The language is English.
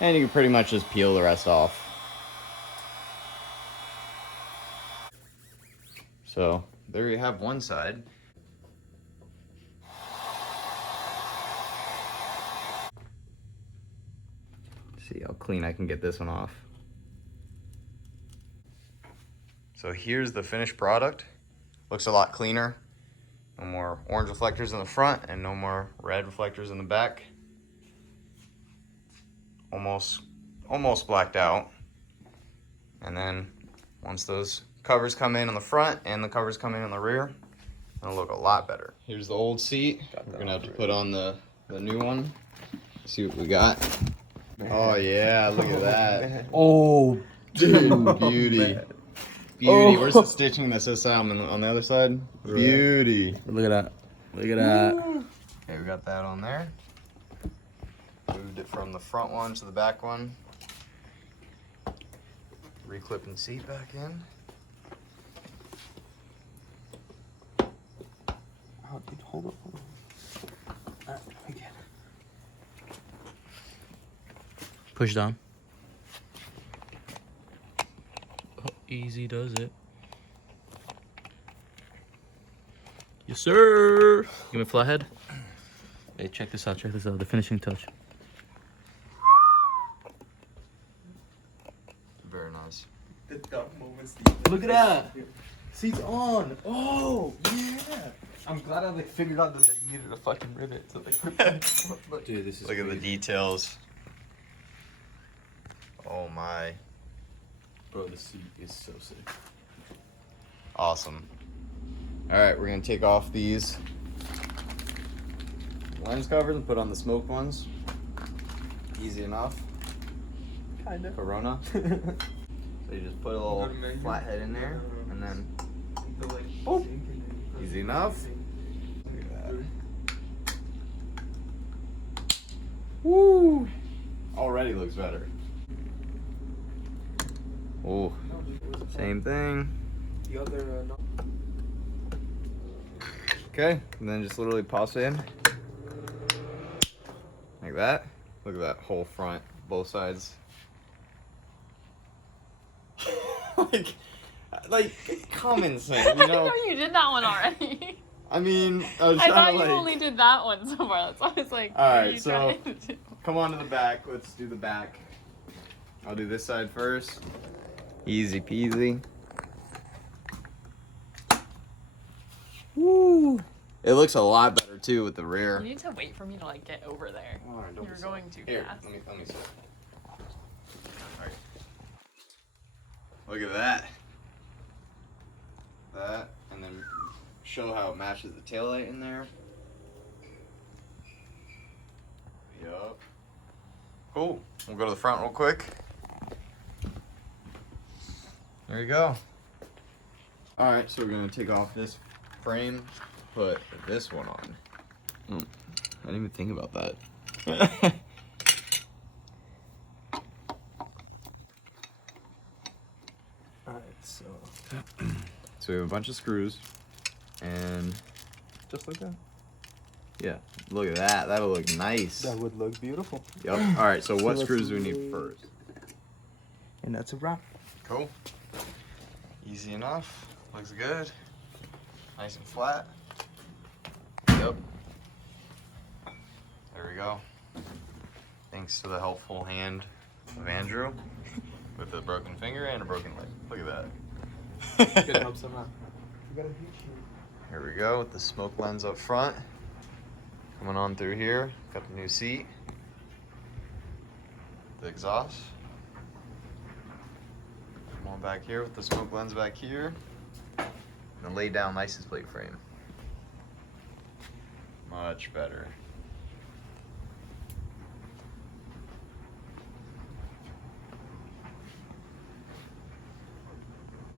And you can pretty much just peel the rest off. So there you have one side. See how clean I can get this one off. So here's the finished product. Looks a lot cleaner. No more orange reflectors in the front and no more red reflectors in the back. Almost blacked out. And then once those covers come in on the front and the covers come in on the rear, it'll look a lot better. Here's the old seat. We're gonna have to put on the new one. See what we got. Man. Oh yeah, look at that. Oh, dude, beauty. Beauty. Oh. Where's the stitching that says Saddlemen on the other side? Right. Beauty. Look at that. Look at that. Okay, we got that on there. Moved it from the front one to the back one. Reclipping seat back in. Oh, dude, hold up. Alright, again. Push down. Oh, easy does it. Yes, sir. Give me a flathead. Hey, check this out. Check this out. The finishing touch. Very nice. The dumb moments. Look at that. Seat's on. Oh, yeah. I'm glad I figured out that they needed a fucking rivet. So they put dude, this is look crazy. At the details. Oh my. Bro, the seat is so sick. Awesome. Alright, we're gonna take off these lens covers and put on the smoke ones. Easy enough. Kinda. Corona. So you just put a little flathead in there and then boop. Easy enough. Look at that. Woo! Already looks better. Oh, same thing. The other Okay, and then just literally pop it in like that. Look at that whole front, both sides. like common sense, you know? I didn't know you did that one already. I mean, I was I trying thought to you only did that one so far. That's why I was like, all right, so come on to the back. Let's do the back. I'll do this side first. Easy peasy. Woo! It looks a lot better too with the rear. You need to wait for me to like get over there. All right, You're going too Here, fast. let me sit. All right. Look at that. That, and then show how it matches the taillight in there. Yup. Cool. We'll go to the front real quick. There you go. All right, so we're gonna take off this frame, put this one on. I didn't even think about that. Alright, so So we have a bunch of screws, and just like that. yeah, look at that. That'll look nice. That would look beautiful. Yep. All right. So what So screws do we let's need first? And that's a wrap. Cool. Easy enough. Looks good. Nice and flat. Yep. There we go. Thanks to the helpful hand of Andrew with a broken finger and a broken leg. Look at that. Good help somehow. Here we go with the smoke lens up front. Coming on through here. Got the new seat. The exhaust. Come on back here with the smoke lens back here. And lay down license plate frame. Much better.